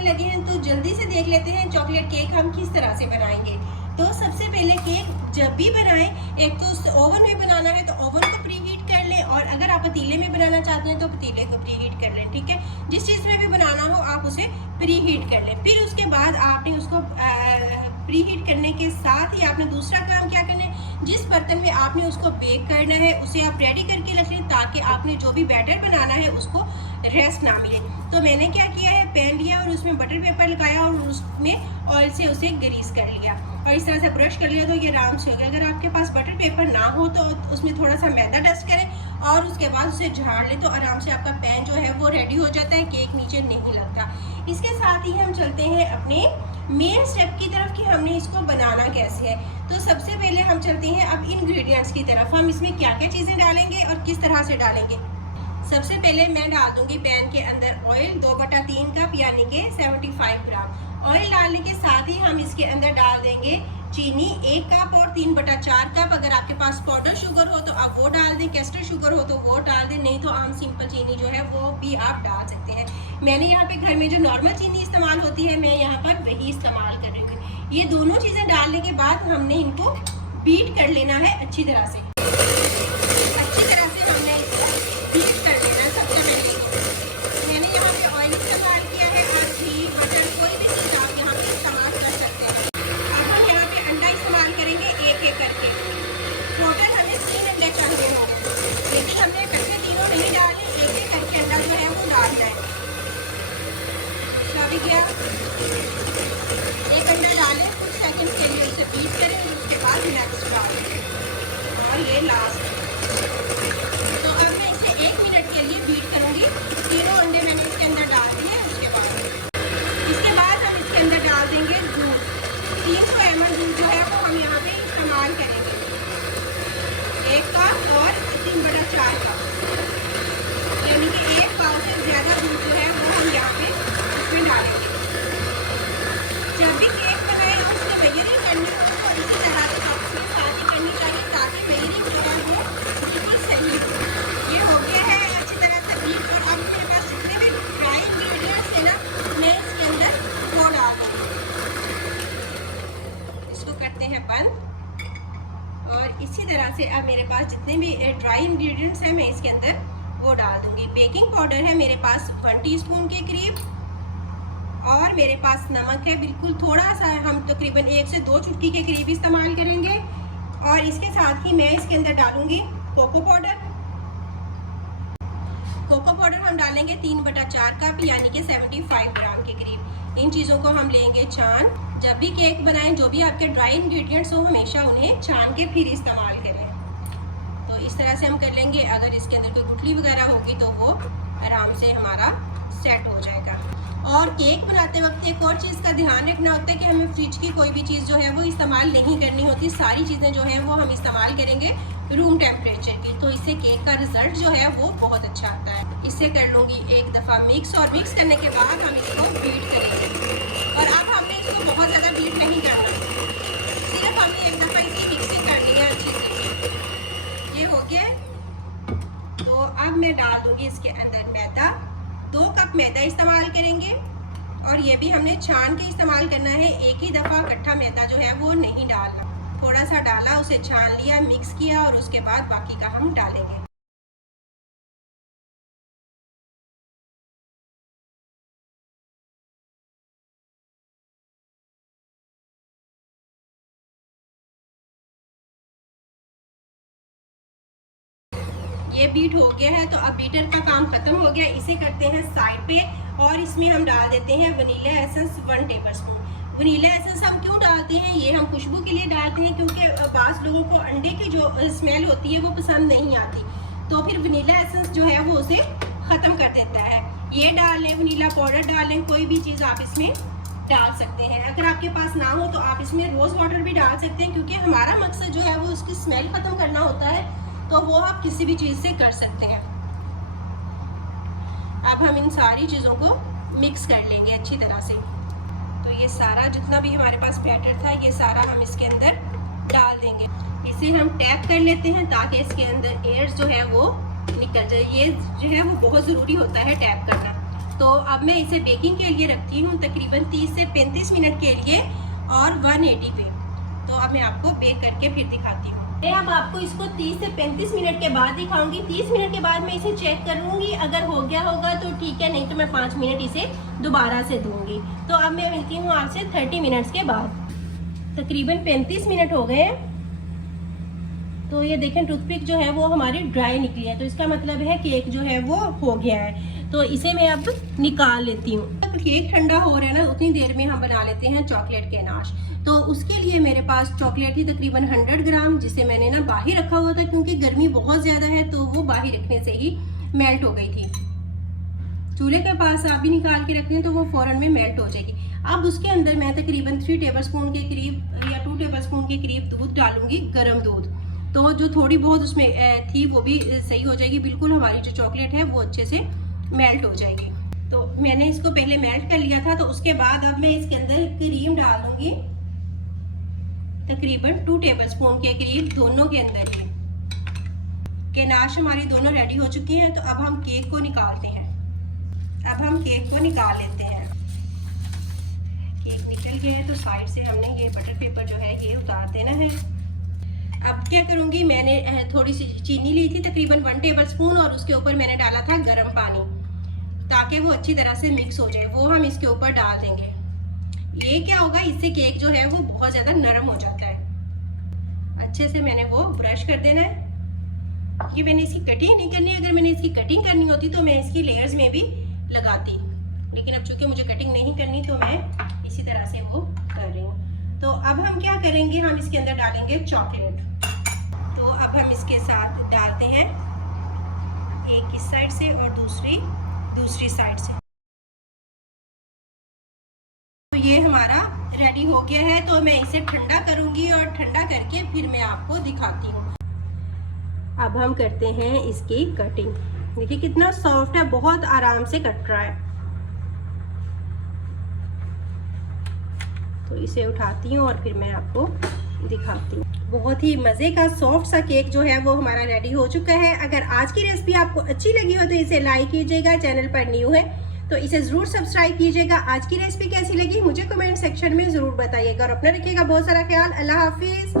बनाने लगे हैं तो जल्दी से देख लेते हैं चॉकलेट केक हम किस तरह से बनाएंगे। तो सबसे पहले केक जब भी बनाएं, एक तो ओवन में बनाना है तो ओवन को प्री हीट कर लें, और अगर आप पतीले में बनाना चाहते हैं तो पतीले को प्री हीट कर लें। ठीक है, जिस चीज़ में भी बनाना हो आप उसे प्री हीट कर लें। फिर उसके बाद आपने उसको प्री हीट करने के साथ ही आपने दूसरा काम क्या करना है, जिस बर्तन में आपने उसको बेक करना है उसे आप रेडी करके रख लें, ताकि आपने जो भी बैटर बनाना है उसको रेस्ट ना मिले। तो मैंने क्या किया है, पैन लिया और उसमें बटर पेपर लगाया और उसमें ऑयल से उसे ग्रीस कर लिया और इस तरह से ब्रश कर लिया तो ये आराम से हो गया। अगर आपके पास बटर पेपर ना हो तो उसमें थोड़ा सा मैदा डस्ट करें और उसके बाद उसे झाड़ लें, तो आराम से आपका पैन जो है वो रेडी हो जाता है, केक नीचे नहीं लगता। इसके साथ ही हम चलते हैं अपने मेन स्टेप की तरफ कि हमने इसको बनाना कैसे है। तो सबसे पहले हम चलते हैं अब इंग्रेडिएंट्स की तरफ, हम इसमें क्या क्या चीज़ें डालेंगे और किस तरह से डालेंगे। सबसे पहले मैं डाल दूंगी पैन के अंदर ऑयल 2/3 कप यानी कि 75 ग्राम। ऑयल डालने के साथ ही हम इसके अंदर डाल देंगे चीनी 1 कप और 3/4 कप। अगर आपके पास पाउडर शुगर हो तो आप वो डाल दें, कैस्टर शुगर हो तो वो डाल दें, नहीं तो आम सिंपल चीनी जो है वो भी आप डाल सकते हैं। मैंने यहाँ पे घर में जो नॉर्मल चीनी इस्तेमाल होती है मैं यहाँ पर वही इस्तेमाल कर रही हूँ। ये दोनों चीज़ें डालने के बाद हमने इनको बीट कर लेना है अच्छी तरह से। हमने इकट्ठे तीनों नहीं डाले, एक करके अंडा जो है वो डाल जाए। अभी क्या एक अंडा डालें, कुछ सेकंड के लिए उसे बीट करें, उसके बाद नेक्स्ट डालें और ये लास्ट। तो अब मैं इसे 1 मिनट के लिए बीट करूँगी। तीनों अंडे मैंने इसके अंदर डाल दिए। इसके बाद हम इसके अंदर डाल देंगे दूध। 300 ml दूध जो है वो हम यहाँ पे इस्तेमाल करेंगे, 1 कप और 3/4 कप, यानी कि 1 पाव से ज़्यादा दूध जो है वो हम यहाँ पे इसमें डालेंगे। जब भी केक बनाए और उसमें मेजरिंग करनी हो तो इसी तरह से आप उसमें साथ ही करनी चाहिए, ताकि मेजरिंग जो है वो बिल्कुल सही हो। ये हो गया है अच्छी तरह से बीट, और अब मेरे पास जितने भी ड्राई इंग्रेडिएंट्स है ना मैं इसके अंदर वो डाल दूँगी। इसको करते हैं बंद, और इसी तरह से अब मेरे पास जितने भी ड्राई इंग्रेडिएंट्स हैं मैं इसके अंदर वो डाल दूंगी। बेकिंग पाउडर है मेरे पास 1 टीस्पून के करीब, और मेरे पास नमक है बिल्कुल थोड़ा सा, हम तकरीबन 1 से 2 चुटकी के करीब इस्तेमाल करेंगे। और इसके साथ ही मैं इसके अंदर डालूंगी कोको पाउडर। कोको पाउडर हम डालेंगे 3/4 कप यानी कि 75 ग्राम के करीब। इन चीज़ों को हम लेंगे छान। जब भी केक बनाएं, जो भी आपके ड्राई इंग्रेडिएंट्स हो हमेशा उन्हें छान के फिर इस्तेमाल करें। तो इस तरह से हम कर लेंगे। अगर इसके अंदर कोई गुठली वगैरह होगी तो वो आराम से हमारा सेट हो जाएगा। और केक बनाते वक्त एक और चीज़ का ध्यान रखना होता है कि हमें फ्रिज की कोई भी चीज़ जो है वो इस्तेमाल नहीं करनी होती। सारी चीज़ें जो हैं वो हम इस्तेमाल करेंगे रूम टेम्परेचर की, तो इससे केक का रिजल्ट जो है वो बहुत अच्छा आता है। इसे कर लूँगी एक दफ़ा मिक्स, और मिक्स करने के बाद हम इसको बीट करेंगे। और अब हमने इसको बहुत ज़्यादा बीट नहीं करना, सिर्फ हमने एक दफ़ा इसकी मिक्सिंग करनी है अच्छे से। ये हो गया। तो अब मैं डाल दूँगी इसके अंदर मैदा, 2 कप मैदा इस्तेमाल करेंगे, और ये भी हमने छान के इस्तेमाल करना है। एक ही दफ़ा इकट्ठा मैदा जो है वो नहीं डालना, थोड़ा सा डाला, उसे छान लिया, मिक्स किया, और उसके बाद बाकी का हम डालेंगे। ये बीट हो गया है, तो अब बीटर का काम खत्म हो गया। इसे करते हैं साइड पे, और इसमें हम डाल देते हैं vanilla essence 1 tablespoon. Vanilla essence हम क्यों डालते हैं, ये हम खुशबू के लिए डालते हैं, क्योंकि बाज़ लोगों को अंडे की जो स्मेल होती है वो पसंद नहीं आती, तो फिर वनीला एसेंस जो है वो उसे ख़त्म कर देता है। ये डाल लें, वनीला पाउडर डाल लें, कोई भी चीज़ आप इसमें डाल सकते हैं। अगर आपके पास ना हो तो आप इसमें रोज़ वाटर भी डाल सकते हैं, क्योंकि हमारा मकसद जो है वो उसकी स्मेल ख़त्म करना होता है, तो वो आप किसी भी चीज़ से कर सकते हैं। अब हम इन सारी चीज़ों को मिक्स कर लेंगे अच्छी तरह से। तो ये सारा जितना भी हमारे पास बैटर था ये सारा हम इसके अंदर डाल देंगे। इसे हम टैप कर लेते हैं ताकि इसके अंदर एयर जो है वो निकल जाए। ये जो है वो बहुत ज़रूरी होता है टैप करना। तो अब मैं इसे बेकिंग के लिए रखती हूँ तकरीबन 30 से 35 मिनट के लिए और 180 पे। तो अब मैं आपको बेक करके फिर दिखाती हूँ। मैं अब आपको इसको 30 से 35 मिनट के बाद दिखाऊंगी। 30 मिनट के बाद मैं इसे चेक करूंगी, अगर हो गया होगा तो ठीक है, नहीं तो मैं 5 मिनट इसे दोबारा से दूंगी। तो अब मैं मिलती हूँ आपसे 30 मिनट्स के बाद। तकरीबन 35 मिनट हो गए हैं। तो ये देखें टूथपिक जो है वो हमारी ड्राई निकली है, तो इसका मतलब है केक जो है वो हो गया है। तो इसे मैं अब निकाल लेती हूँ। केक ठंडा हो रहा है ना, उतनी देर में हम बना लेते हैं चॉकलेट गनाश। तो उसके लिए मेरे पास चॉकलेट थी तकरीबन 100 ग्राम, जिसे मैंने ना बाहर रखा हुआ था क्योंकि गर्मी बहुत ज़्यादा है, तो वो बाहर रखने से ही मेल्ट हो गई थी। चूल्हे के पास आप भी निकाल के रख लें तो वो फ़ौरन में मेल्ट हो जाएगी। अब उसके अंदर मैं तकरीबन 3 टेबलस्पून के करीब या 2 टेबलस्पून के करीब दूध डालूंगी, गर्म दूध। तो जो थोड़ी बहुत उसमें थी वो भी सही हो जाएगी, बिल्कुल हमारी जो चॉकलेट है वो अच्छे से मेल्ट हो जाएगी। तो मैंने इसको पहले मेल्ट कर लिया था। तो उसके बाद अब मैं इसके अंदर क्रीम डाल दूंगी तकरीबन 2 टेबलस्पून के करीब, दोनों के अंदर ही। गनाश हमारी दोनों रेडी हो चुकी हैं। तो अब हम केक को निकालते हैं। अब हम केक को निकाल लेते हैं। केक निकल गया है तो साइड से हमने ये बटर पेपर जो है ये उतार देना है। अब क्या करूंगी, मैंने थोड़ी सी चीनी ली थी तकरीबन 1 टेबलस्पून और उसके ऊपर मैंने डाला था गर्म पानी, ताकि वो अच्छी तरह से मिक्स हो जाए। वो हम इसके ऊपर डाल देंगे। ये क्या होगा, इससे केक जो है वो बहुत ज़्यादा नरम हो जाता है। अच्छे से मैंने वो ब्रश कर देना है कि मैंने इसकी कटिंग नहीं करनी। अगर मैंने इसकी कटिंग करनी होती तो मैं इसकी लेयर्स में भी लगाती, लेकिन अब चूंकि मुझे कटिंग नहीं करनी तो मैं इसी तरह से वो कर रही हूँ। तो अब हम क्या करेंगे, हम इसके अंदर डालेंगे चॉकलेट। तो अब हम इसके साथ डालते हैं, एक इस साइड से और दूसरी साइड से। तो ये हमारा रेडी हो गया है। तो मैं इसे ठंडा करूंगी और ठंडा करके फिर मैं आपको दिखाती हूँ। अब हम करते हैं इसकी कटिंग। देखिए कितना सॉफ्ट है, बहुत आराम से कट रहा है। तो इसे उठाती हूँ और फिर मैं आपको दिखाती हूँ। बहुत ही मज़े का सॉफ्ट सा केक जो है वो हमारा रेडी हो चुका है। अगर आज की रेसिपी आपको अच्छी लगी हो तो इसे लाइक कीजिएगा। चैनल पर न्यू है तो इसे ज़रूर सब्सक्राइब कीजिएगा। आज की रेसिपी कैसी लगी मुझे कमेंट सेक्शन में ज़रूर बताइएगा और अपना रखिएगा बहुत सारा ख्याल। अल्लाह हाफिज़।